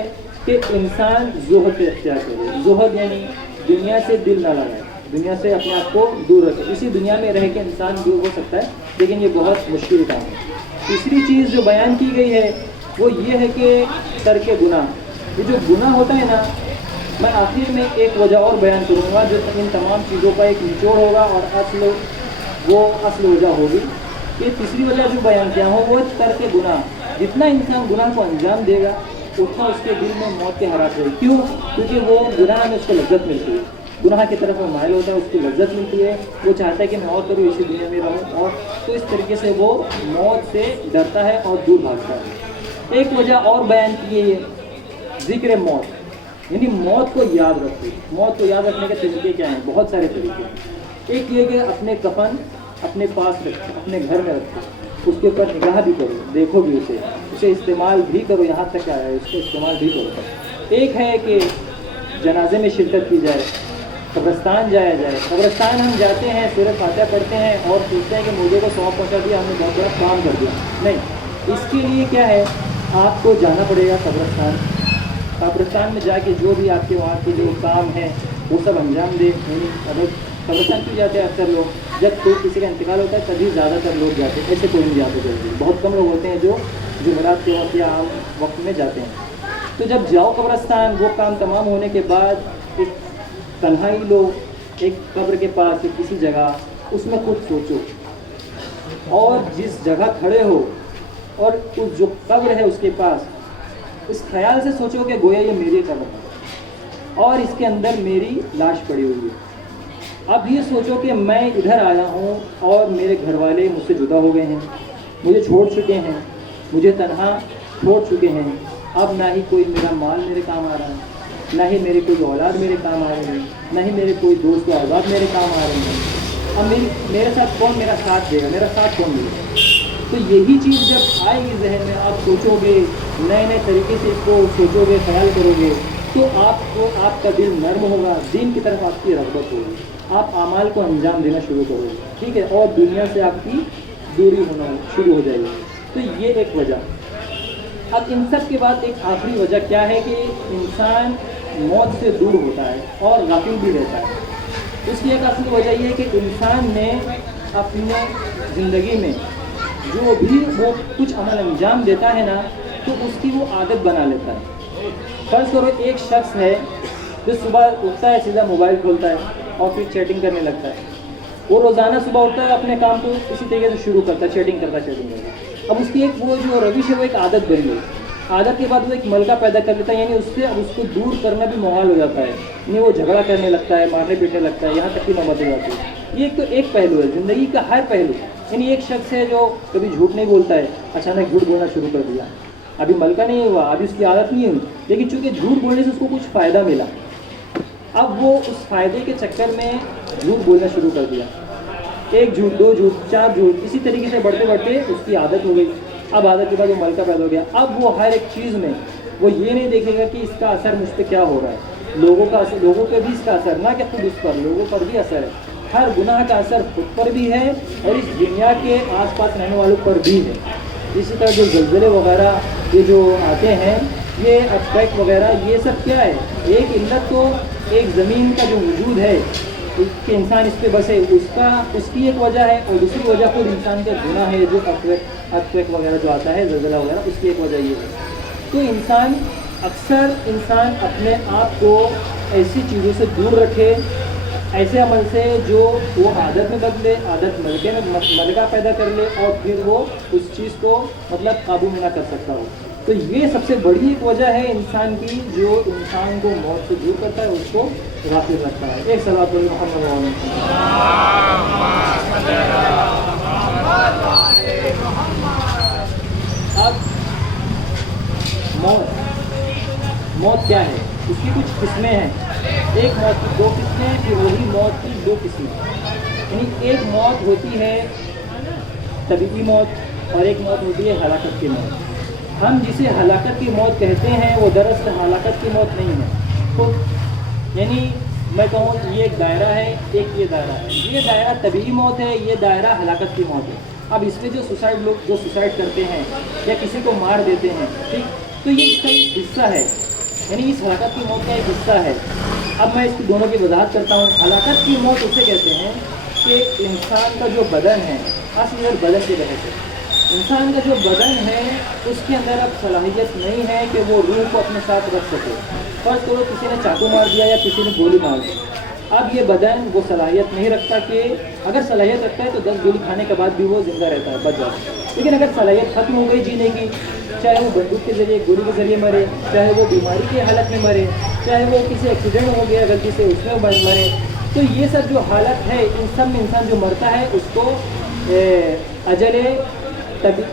کہ انسان زہد اختیار کرے۔ زہد یعنی دنیا سے دل نہ لگائے، دنیا سے اپنے آپ کو دور رکھے۔ اسی دنیا میں رہ کے انسان دور ہو سکتا ہے لیکن یہ بہت مشکل کام ہے۔ تیسری چیز جو بیان کی گئی ہے وہ یہ ہے کہ ترک گناہ۔ یہ جو گناہ ہوتا ہے نا، میں آخر میں ایک وجہ اور بیان کروں گا جو ان تمام چیزوں کا ایک نچوڑ ہوگا اور اصل وجہ ہوگی۔ کہ تیسری وجہ جو بیان کیا ہوں وہ ترک گناہ۔ جتنا انسان گناہ کو انجام دے گا اتنا اس کے دل میں موت کے حالات رہے۔ کیوں؟ کیونکہ وہ گناہ میں اس کو لذت ملتی ہے، گناہ کی طرف وہ مائل ہوتا ہے، اس کو لذت ملتی ہے، وہ چاہتا ہے کہ میں اور کروں، اسی دنیا میں رہوں، اور تو اس طریقے سے وہ موت سے ڈرتا ہے اور دور بھاگتا ہے۔ ایک وجہ اور بیان کی ہے ذکر موت، یعنی موت کو یاد رکھو۔ موت کو یاد رکھنے کے طریقے کیا ہیں؟ بہت سارے طریقے۔ ایک یہ کہ اپنے کفن اپنے پاس رکھو، اپنے گھر میں رکھو، اس کے اوپر نگاہ بھی کرو، دیکھو بھی اسے استعمال بھی کرو، یہاں تک کیا ہے اس کو استعمال بھی کرو۔ ایک ہے کہ جنازے میں شرکت کی جائے، قبرستان جایا جائے۔ قبرستان ہم جاتے ہیں، سورۃ فاتحہ پڑھتے ہیں اور سوچتے ہیں کہ مردے کو ثواب پہنچا دیا، ہم نے بہت بڑا کام کر دیا۔ نہیں، اس کے لیے کیا ہے، آپ کو جانا پڑے گا قبرستان۔ قبرستان میں جا کے جو بھی آپ کے وہاں کے جو کام ہے وہ سب انجام دے۔ قبرستان کیوں جاتے ہیں اکثر لوگ؟ جب کوئی کسی کا انتقال ہوتا ہے تبھی زیادہ تر لوگ جاتے ہیں، ایسے کوئی نہیں جاتے جلدی، بہت کم لوگ ہوتے ہیں جو جمعرات کے وقت یا عام وقت میں جاتے ہیں۔ تو جب جاؤ قبرستان، وہ کام تمام ہونے کے بعد ایک تنہائی لو، ایک قبر کے پاس ایک کسی جگہ، اس میں خود سوچو، اور جس جگہ کھڑے ہو اور اس جو قبر ہے اس کے پاس، اس خیال سے سوچو کہ گویا یہ میری قبر ہے اور اس کے اندر میری لاش پڑی ہوئی ہے۔ اب یہ سوچو کہ میں ادھر آیا ہوں اور میرے گھر والے مجھ سے جدا ہو گئے ہیں، مجھے چھوڑ چکے ہیں، مجھے تنہا چھوڑ چکے ہیں۔ اب نہ ہی کوئی میرا مال میرے کام آ رہا ہے، نہ ہی میری کوئی اولاد میرے کام آ رہی ہے، نہ ہی میرے کوئی دوست و احباب میرے کام آ رہے ہیں۔ اب میرے ساتھ کون میرا ساتھ دے گا، میرا ساتھ کون دے گا؟ تو یہی چیز جب آئے گی ذہن میں، آپ سوچو گے، نئے نئے طریقے سے اس کو سوچو گے، خیال کرو گے، تو آپ کا دل نرم ہوگا، دین کی طرف آپ کی رغبت ہوگی، آپ اعمال کو انجام دینا شروع کرو گے، ٹھیک ہے، اور دنیا سے آپ کی دوری ہونا شروع ہو جائے گی۔ تو یہ ایک وجہ۔ اب ان سب کے بعد ایک آخری وجہ کیا ہے کہ انسان موت سے دور ہوتا ہے اور غافل بھی رہتا ہے۔ اس کی ایک اصلی وجہ یہ ہے کہ انسان نے اپنے زندگی میں جو بھی وہ کچھ عمل انجام دیتا ہے نا، تو اس کی وہ عادت بنا لیتا ہے۔ فرض کرو ایک شخص ہے جو صبح اٹھتا ہے، سیدھا موبائل کھولتا ہے اور پھر چیٹنگ کرنے لگتا ہے۔ وہ روزانہ صبح اٹھتا ہے، اپنے کام کو اسی طریقے سے شروع کرتا ہے، چیٹنگ کرتا۔ اب اس کی ایک وہ جو روش ہے وہ ایک عادت بن گئی۔ عادت کے بعد وہ ایک ملکہ پیدا کر لیتا ہے، یعنی اس سے اب اس کو دور کرنا بھی محال ہو جاتا ہے، یعنی وہ جھگڑا کرنے لگتا ہے، مارنے پیٹنے لگتا ہے، یہاں تک کی نوبت ہو جاتی ہے۔ یہ ایک تو ایک پہلو ہے زندگی کا، ہر پہلو۔ یعنی ایک شخص ہے جو کبھی جھوٹ نہیں بولتا ہے، اچانک جھوٹ بولنا شروع کر دیا، ابھی ملکہ نہیں ہوا، ابھی اس کی عادت نہیں ہوئی، لیکن چونکہ جھوٹ بولنے سے اس کو کچھ فائدہ ملا، اب وہ اس فائدے کے چکر میں جھوٹ بولنا شروع کر دیا۔ ایک جھوٹ، دو جھوٹ، چار جھوٹ، اسی طریقے سے بڑھتے بڑھتے اس کی عادت ہو گئی۔ اب عادت کے بعد وہ ملکہ پیدا ہو گیا۔ اب وہ ہر ایک چیز میں وہ یہ نہیں دیکھے گا کہ اس کا اثر مجھ پہ کیا ہو رہا ہے، لوگوں پہ بھی اس کا اثر، نہ کہ خود اس پر، لوگوں پر بھی اثر ہے۔ ہر گناہ کا اثر خود پر بھی ہے اور اس دنیا کے آس پاس رہنے والوں پر بھی ہے۔ اسی طرح جو زلزلے وغیرہ یہ جو آتے ہیں، یہ ارتھکویک وغیرہ، یہ سب کیا ہے؟ ایک علت تو ایک زمین کا جو وجود ہے کہ انسان اس پہ بسے، اس کی ایک وجہ ہے، اور دوسری وجہ خود انسان کا گناہ ہے، جو ارتھکویک وغیرہ جو آتا ہے، زلزلہ وغیرہ، اس کی ایک وجہ یہ ہے۔ تو اکثر انسان اپنے آپ کو ایسی چیزوں سے دور رکھے، ایسے عمل سے جو وہ عادت میں بدلے، عادت ملکہ پیدا کر لے، اور پھر وہ اس چیز کو مطلب قابو میں نہ کر سکتا ہو۔ تو یہ سب سے بڑی ایک وجہ ہے انسان کی، جو انسان کو موت سے دور کرتا ہے، اس کو غافل رکھتا ہے. ایک صلوات پڑھیں محمد وعلیہ اب موت کیا ہے؟ اس کی کچھ قسمیں ہیں. ایک موت کی دو قسمیں ہیں، پھر وہی موت کی دو قسمیں. یعنی ایک موت ہوتی ہے طبیعی موت اور ایک موت ہوتی ہے ہلاکت کی موت. ہم جسے ہلاکت کی موت کہتے ہیں وہ دراصل ہلاکت کی موت نہیں ہے. تو یعنی میں کہوں یہ ایک دائرہ ہے، ایک یہ دائرہ ہے. یہ دائرہ طبیعی موت ہے، یہ دائرہ ہلاکت کی موت ہے. اب اس میں جو سوسائڈ کرتے ہیں یا کسی کو مار دیتے ہیں، ٹھیک، تو یہ اس کا ایک حصہ ہے، یعنی اس ہلاکت کی موت کا ایک حصہ ہے. اب میں اس کی دونوں کی وضاحت کرتا ہوں. ہلاکت کی موت اسے کہتے ہیں کہ انسان کا جو بدن ہے، اصل بدن کی وجہ سے انسان کا جو بدن ہے اس کے اندر اب صلاحیت نہیں ہے کہ وہ روح کو اپنے ساتھ رکھ سکے. فرض کرو کسی نے چاقو مار دیا یا کسی نے گولی مار دی. اب یہ بدن وہ صلاحیت نہیں رکھتا کہ اگر صلاحیت رکھتا ہے تو 10 گولی کھانے کے بعد بھی وہ زندہ رہتا ہے، بچ جاتا ہے. لیکن اگر صلاحیت ختم ہو گئی جینے کی، چاہے وہ بندوق کے ذریعے، گولی کے ذریعے مرے، چاہے وہ بیماری کی حالت میں مرے، چاہے وہ کسی ایکسیڈنٹ ہو گیا غلطی سے اس میں مرے، تو یہ سب جو حالت ہے ان سب میں انسان جو مرتا ہے اس کو اجل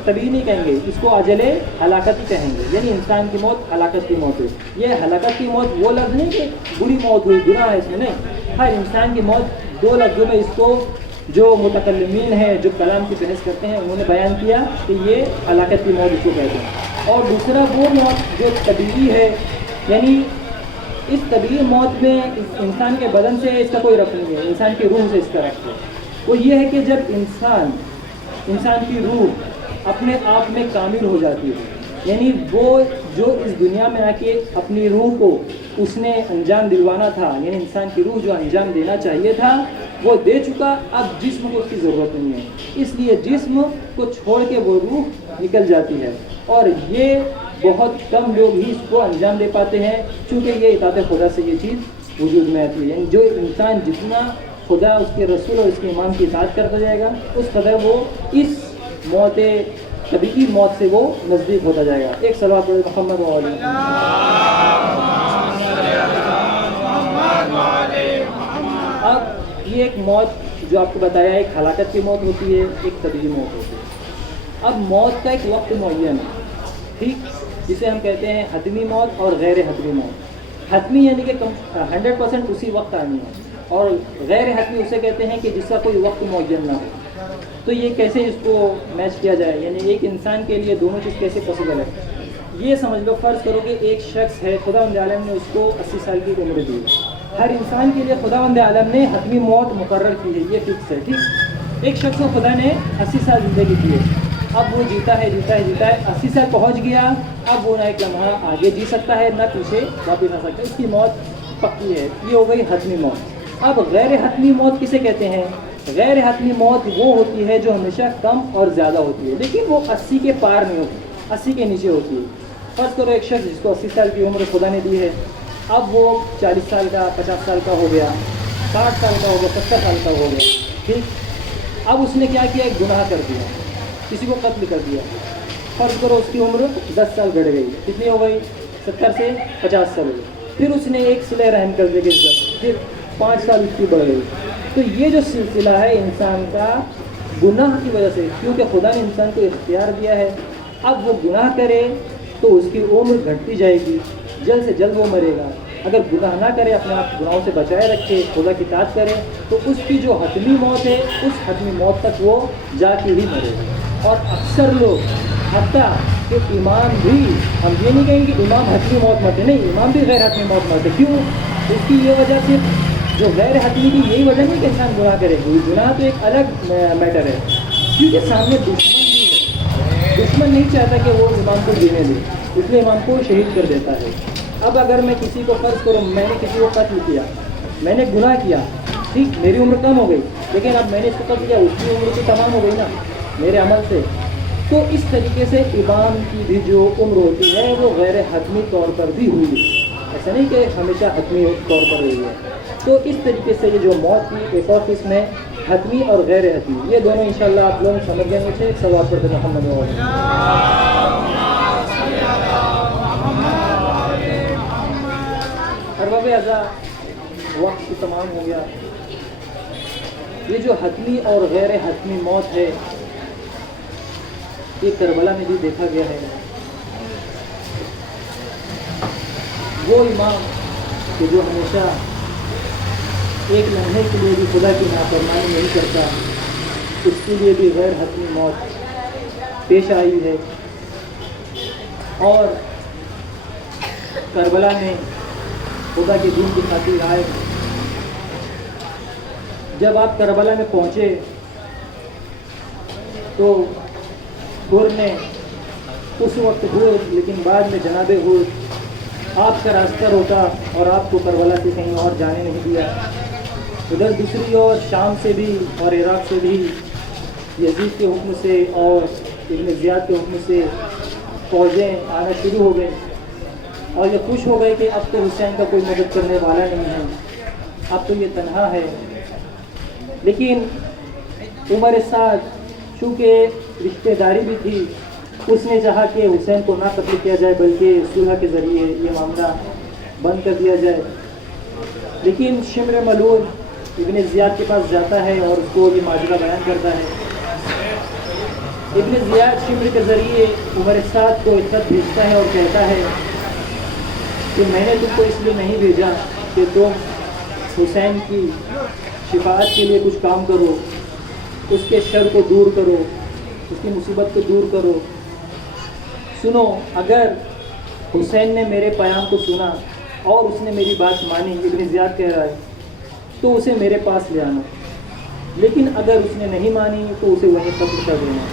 طبیعی نہیں کہیں گے، اس کو اجل ہلاکت ہی کہیں گے. یعنی انسان کی موت ہلاکت کی موت ہے. یہ ہلاکت کی موت وہ لفظ نہیں کہ بری موت ہوئی، گناہ ہے اس میں نہیں. ہر انسان کی موت دو لفظوں میں اس کو جو متکلمین ہیں، جو کلام کی بحث کرتے ہیں، انہوں نے بیان کیا کہ یہ ہلاکت کی موت اس کو کہتے ہیں. اور دوسرا وہ موت جو طبیعی ہے، یعنی اس طبیعی موت میں انسان کے بدن سے اس کا کوئی ربط نہیں ہے، انسان کی روح سے اس کا ربط ہے. وہ یہ ہے کہ جب انسان کی روح اپنے آپ میں کامل ہو جاتی ہے، یعنی وہ جو اس دنیا میں آ کے اپنی روح کو اس نے انجام دلوانا تھا، یعنی انسان کی روح جو انجام دینا چاہیے تھا وہ دے چکا. اب جسم کو اس کی ضرورت نہیں ہے، اس لیے جسم کو چھوڑ کے وہ روح نکل جاتی ہے. اور یہ بہت کم لوگ ہی اس کو انجام دے پاتے ہیں، چونکہ یہ اطاعت خدا سے یہ چیز وجود میں آتی ہے. یعنی جو انسان جتنا خدا، اس کے رسول اور اس کے امام کی اطاعت کرتا جائے گا، اس قدر وہ اس موت طبیعی موت سے وہ نزدیک ہوتا جائے گا. ایک صلوات پڑھیں محمد وعلیہ. اب یہ ایک موت جو آپ کو بتایا، ایک ہلاکت کی موت ہوتی ہے، ایک طبیعی موت ہوتی ہے. اب موت کا ایک وقت معین ہے، ٹھیک، جسے ہم کہتے ہیں حتمی موت اور غیر حتمی موت. حتمی یعنی کہ 100% اسی وقت آنی ہے، اور غیر حتمی اسے کہتے ہیں کہ جس کا کوئی وقت معین نہ ہو. تو یہ کیسے اس کو میچ کیا جائے، یعنی ایک انسان کے لیے دونوں چیز کیسے پاسبل ہے؟ یہ سمجھ لو، فرض کرو کہ ایک شخص ہے، خداوند عالم نے اس کو 80 سال کی عمر دی. ہر انسان کے لیے خداوند عالم نے حتمی موت مقرر کی ہے، یہ فکس ہے، ٹھیک. ایک شخص کو خدا نے 80 سال زندگی دی ہے. اب وہ جیتا ہے 80 سال پہنچ گیا. اب وہ نہ ایک لمحہ آگے جی سکتا ہے نہ پیچھے واپس آ سکتا ہے، اس کی موت پکی ہے. یہ ہو گئی حتمی موت. اب غیر حتمی موت کسے کہتے ہیں؟ غیر حتمی موت وہ ہوتی ہے جو ہمیشہ کم اور زیادہ ہوتی ہے، لیکن وہ 80 کے پار نہیں ہوتی، 80 کے نیچے ہوتی ہے. فرض کرو ایک شخص جس کو 80 سال کی عمر خدا نے دی ہے، اب وہ 40 سال کا، 50 سال کا ہو گیا، 60 سال کا ہو گیا، 70 سال کا ہو گیا، ٹھیک. اب اس نے کیا کیا؟ ایک گناہ کر دیا، کسی کو قتل کر دیا. فرض کرو اس کی عمر 10 سال گڑ گئی، کتنی ہو گئی؟ 70 سے 50 سال ہو گئی. پھر اس نے ایک صلہ رحم کر دیا، پھر 5 سال اس کی بڑھ گئی. تو یہ جو سلسلہ ہے انسان کا گناہ کی وجہ سے، کیونکہ خدا نے انسان کو اختیار دیا ہے. اب وہ گناہ کرے تو اس کی عمر گھٹتی جائے گی، جلد سے جلد وہ مرے گا. اگر گناہ نہ کرے، اپنے آپ گناہوں سے بچائے رکھے، خدا کی اطاعت کرے، تو اس کی جو حتمی موت ہے اس حتمی موت تک وہ جا کے ہی مرے گا. اور اکثر لوگ، حتیٰ کہ امام بھی، ہم یہ نہیں کہیں گے امام حتمی موت مرتے، نہیں، امام بھی غیر حتمی موت مرتے. کیوں؟ اس کی یہ وجہ صرف جو غیر حتمی کی یہی وجہ نہیں کہ انسان گناہ کرے. گناہ تو ایک الگ میٹر ہے، کیونکہ سامنے دشمن بھی ہے. دشمن نہیں چاہتا کہ وہ امام کو جینے دے، اس لیے امام کو شہید کر دیتا ہے. اب اگر میں کسی کو فرض کروں، میں نے کسی کو قتل کیا، میں نے گناہ کیا، ٹھیک، میری عمر کم ہو گئی، لیکن اب میں نے اس کو قتل کیا، اس کی عمر تو تمام ہو گئی نا میرے عمل سے. تو اس طریقے سے امام کی بھی جو عمر ہوتی ہے وہ غیر حتمی طور پر بھی ہوئی ہے، ایسا نہیں کہ ہمیشہ حتمی طور پر ہوئی ہے. تو اس طریقے سے یہ جو موت کی ایک اور قسم ہے، حتمی اور غیر حتمی. یہ دونوں انشاءاللہ آپ لوگ سمجھ گئے. مجھے ایک سوال پڑھتے محمد ارباب اعضاء وقت بھی تمام ہو گیا. یہ جو حتمی اور غیر حتمی موت ہے یہ کربلا میں بھی دیکھا گیا ہے. وہ امام کہ جو ہمیشہ ایک لمحے کے لیے بھی خدا کی نافرمانی نہیں کرتا، اس کے لیے بھی غیر حتمی موت پیش آئی ہے. اور کربلا میں خدا کے دین کی خاطر آئے. جب آپ کربلا میں پہنچے تو حر نے اس وقت ہوئے، لیکن بعد میں جناب حر آپ کا راستہ روکا اور آپ کو کربلا سے کہیں اور جانے نہیں دیا. ادھر دوسری اور شام سے بھی اور عراق سے بھی یزید کے حکم سے اور ابن زیاد کے حکم سے فوجیں آنا شروع ہو گئیں، اور یہ خوش ہو گئے کہ اب تو حسین کا کوئی مدد کرنے والا نہیں ہے، اب تو یہ تنہا ہے. لیکن عمر سعد چونکہ رشتہ داری بھی تھی، اس نے چاہا کہ حسین کو نہ قتل کیا جائے بلکہ صلح کے ذریعے یہ معاملہ بند کر دیا جائے. لیکن شمر ملول ابن زیاد کے پاس جاتا ہے اور اس کو یہ ماجرا بیان کرتا ہے. ابن زیاد شمر کے ذریعے عمر سعد کو ایک خط بھیجتا ہے اور کہتا ہے کہ میں نے تم کو اس لیے نہیں بھیجا کہ تم حسین کی شفاعت کے لیے کچھ کام کرو، اس کے شر کو دور کرو، اس کی مصیبت کو دور کرو. سنو، اگر حسین نے میرے پیام کو سنا اور اس نے میری بات مانی، ابن زیاد کہہ رہا ہے، تو اسے میرے پاس لے آنا. لیکن اگر اس نے نہیں مانی تو اسے وہیں قتل کر دینا،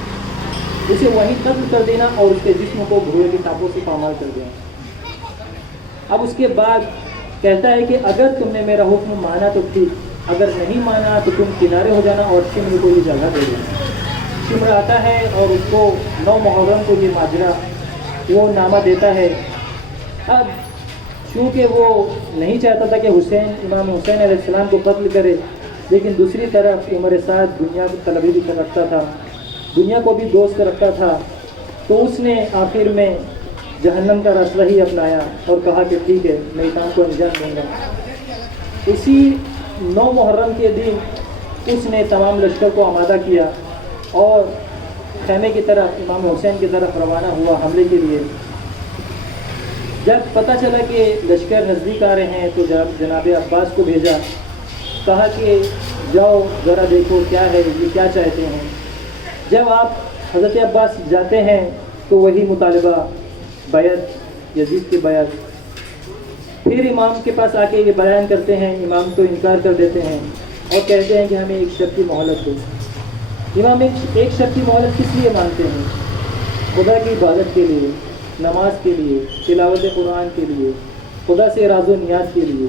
اسے وہیں قتل کر دینا اور اس کے جسم کو گھوڑے کی ٹانپوں سے پامال کر دینا. اب اس کے بعد کہتا ہے کہ اگر تم نے میرا حکم مانا تو ٹھیک، اگر نہیں مانا تو تم کنارے ہو جانا اور شمر کو یہ جگہ دے دینا. شمر آتا ہے اور اس کو 9 محرم کو یہ ماجرا وہ نامہ دیتا ہے. اب چونکہ وہ نہیں چاہتا تھا کہ امام حسین علیہ السلام کو قتل کرے، لیکن دوسری طرف عمر سعد دنیا کی طلبی بھی رکھتا تھا، دنیا کو بھی دوست رکھتا تھا، تو اس نے آخر میں جہنم کا راستہ ہی اپنایا اور کہا کہ ٹھیک ہے، میں کام کو انجام دوں گا. اسی 9 محرم کے دن اس نے تمام لشکر کو آمادہ کیا اور خیمے کی طرف امام حسین کی طرف روانہ ہوا حملے کے لیے. جب پتہ چلا کہ لشکر نزدیک آ رہے ہیں تو جناب عباس کو بھیجا، کہا کہ جاؤ ذرا دیکھو کیا ہے، یہ کیا چاہتے ہیں. جب آپ حضرت عباس جاتے ہیں تو وہی مطالبہ بیعت، یزید کی بیعت. پھر امام کے پاس آ کے یہ بیان کرتے ہیں، امام تو انکار کر دیتے ہیں اور کہتے ہیں کہ ہمیں ایک شرط کی مہلت دو. امام ایک شرط کی مہلت کس لیے مانتے ہیں؟ خدا کی عبادت کے لیے، نماز کے لیے، تلاوت قرآن کے لیے، خدا سے راز و نیاز کے لیے.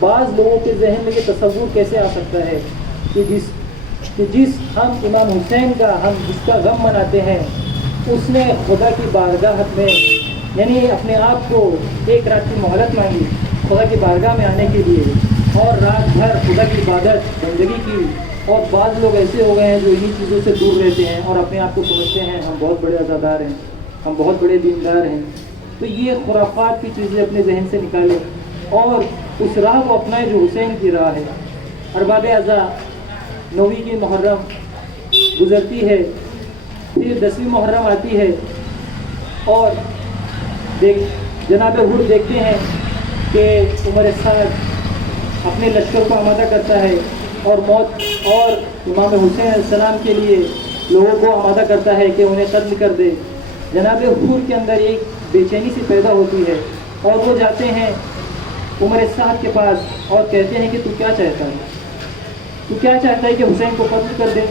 بعض لوگوں کے ذہن میں یہ تصور کیسے آ سکتا ہے کہ جس ہم امام حسین کا جس کا غم مناتے ہیں، اس نے خدا کی بارگاہ میں یعنی اپنے آپ کو ایک رات کی مہلت مانگی خدا کی بارگاہ میں آنے کے لیے اور رات بھر خدا کی عبادت بندگی کی. اور بعض لوگ ایسے ہو گئے ہیں جو انہی چیزوں سے دور رہتے ہیں اور اپنے آپ کو سمجھتے ہیں ہم بہت بڑے عزادار ہیں، ہم بہت بڑے دیندار ہیں. تو یہ خرافات کی چیزیں اپنے ذہن سے نکالیں اور اس راہ کو اپنائیں جو حسین کی راہ ہے. ارباب اعضاء 9ویں کی محرم گزرتی ہے، پھر 10ویں محرم آتی ہے اور جناب حر دیکھتے ہیں کہ عمر سعد اپنے لشکر کو آمادہ کرتا ہے اور موت اور امام حسین علیہ السلام کے لیے لوگوں کو آمادہ کرتا ہے کہ انہیں قتل کر دے. جناب حر کے اندر ایک بے چینی سی پیدا ہوتی ہے اور وہ جاتے ہیں عمر سعد کے پاس اور کہتے ہیں کہ تو کیا چاہتا ہے، تو کیا چاہتا ہے کہ حسین کو قتل کر دے؟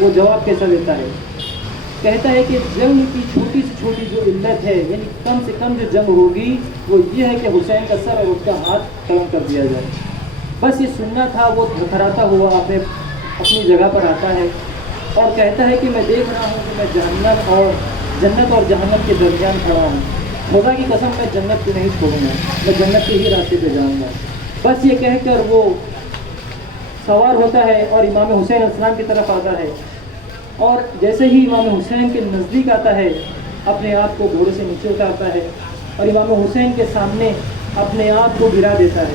وہ جواب کیسا دیتا ہے؟ کہتا ہے کہ جنگ کی چھوٹی سے چھوٹی جو علت ہے، یعنی کم سے کم جو جنگ ہوگی وہ یہ ہے کہ حسین کا سر اور اس کا ہاتھ قلم کر دیا جائے. بس یہ سننا تھا. وہ تھرتھراتا ہوا اپنی جگہ پر آتا ہے اور کہتا ہے کہ میں دیکھ رہا ہوں کہ میں جنت اور جہنم کے درمیان کھڑا ہوں. خدا کی قسم میں جنت کو نہیں چھوڑوں گا، میں جنت کے ہی راستے پہ جاؤں گا. بس یہ کہہ کر وہ سوار ہوتا ہے اور امام حسین علیہ السلام کی طرف آتا ہے اور جیسے ہی امام حسین کے نزدیک آتا ہے اپنے آپ کو گھوڑے سے نیچے اتارتا ہے اور امام حسین کے سامنے اپنے آپ کو گرا دیتا ہے.